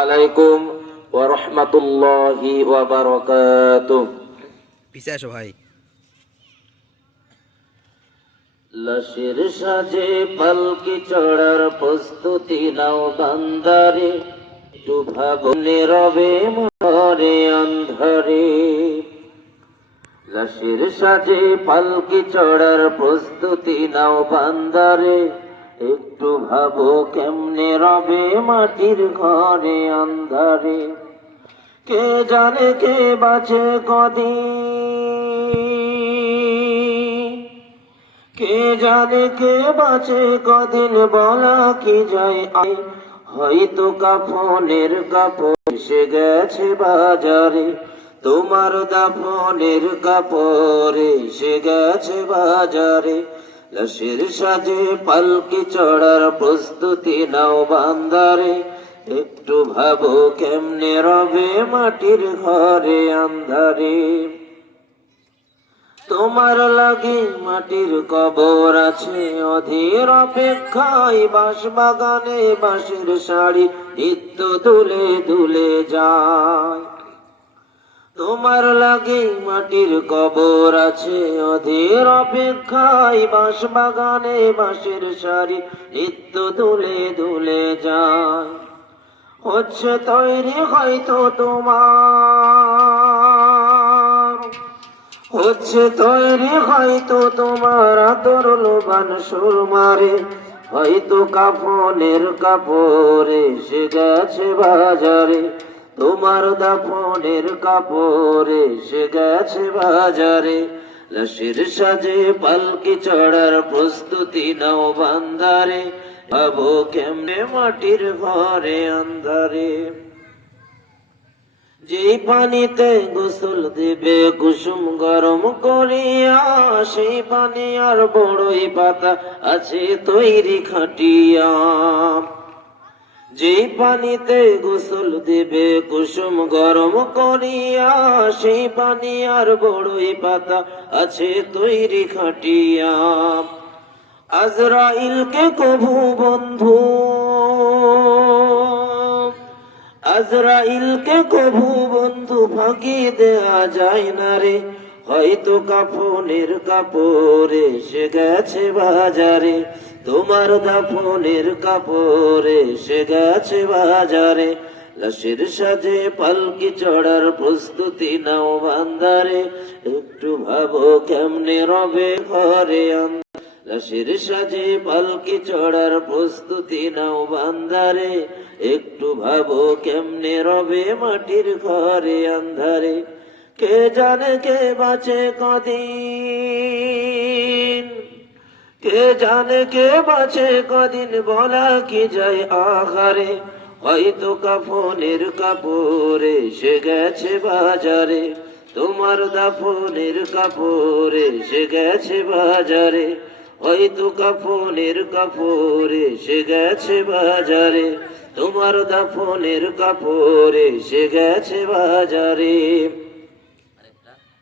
আলাইকুম ওয়া রাহমাতুল্লাহি ওয়া বারাকাতুহু। পিছে আসো ভাই। লাশের সাজে পালকি চড়ার প্রস্তুতি নাও বান্দারে, একটু ভাবো নীরবে মরে অন্ধরে। লাশের সাজে পালকি চড়ার প্রস্তুতি নাও বান্দারে, একটু ভাবো কেমনে রবে মাটির ঘরে অন্ধারে। কে জানে কে বাঁচে কদিন, কে জানে কে বাঁচে কদিন বলা কি যায়। হয়তো কাফনের কাপড় এসে গেছে বাজারে, তোমার দাফনের কাপড় এসে গেছে বাজারে। লাশের সাজে পালকি চড়ার প্রস্তুতি নাও বান্দারে, একটু ভাবো কেমনে রবে মাটির ঘরে অন্ধারে। তোমার লাগি মাটির কবর আছে অধীর অপেক্ষায়, বাঁশ বাগানে বাঁশের শাড়ি নিত্য দুলে দুলে যায়। তোমার লাগি মাটির কবর আছে অধীর অপেক্ষায়, বাঁশ বাগানে বাঁশের শাড়ি নিত্য দুলে দুলে যায়। হচ্ছে তৈরি হয়তো তোমার, হচ্ছে তৈরি হয়তো তোমার আদর লোবান সুরমারে। হয়তো কাফনের কাপড় এসে গেছে বাজারে, তোমার দাফনের কাপড় এসে গেছে বাজারে। লাশের সাজে পালকি চড়ার প্রস্তুতি নাও বান্দারে, ভাবো কেমনে মাটির ঘরে অন্ধারে। যেই পানিতে গোসল দিবে কুসুম গরম করিয়া, সেই পানি আর বড়ই পাতা আছে তৈরি খাটিয়া। যেই পানিতে গোসল দিবে কুসুম গরম করিয়া, সেই পানি আর বড়ই পাতা আছে তৈরি খাটিয়া। আজরাইলকে কভু বন্ধু, আজরাইলকে কভু বন্ধু ফাঁকি দেয়া যায় না রে। হয়তো কাফনের কাপড় এসে গেছে বাজারে, তোমার দাফনের কাপড় এসে গেছে বাজারে। লাশের সাজে পালকি চড়ার প্রস্তুতি নাও বান্দারে, একটু ভাবো কেমনে রবে ঘরে অন্ধারে। লাশের সাজে পালকি চড়ার প্রস্তুতি নাও বান্দারে, একটু ভাবো কেমনে রবে মাটির ঘরে অন্ধারে। কে জানে কে বাঁচে কদিন, কে জানে কে বাঁচে কদিন বলা কি যায় আহারে। হয়তো কাফনের কাপড় এসে গেছে বাজারে, তোমার দাফনের কাপড় এসে গেছে বাজারে। হয়তো কাফনের কাপড় এসে গেছে বাজারে, তোমার দাফনের কাপড় এসে গেছে বাজারে।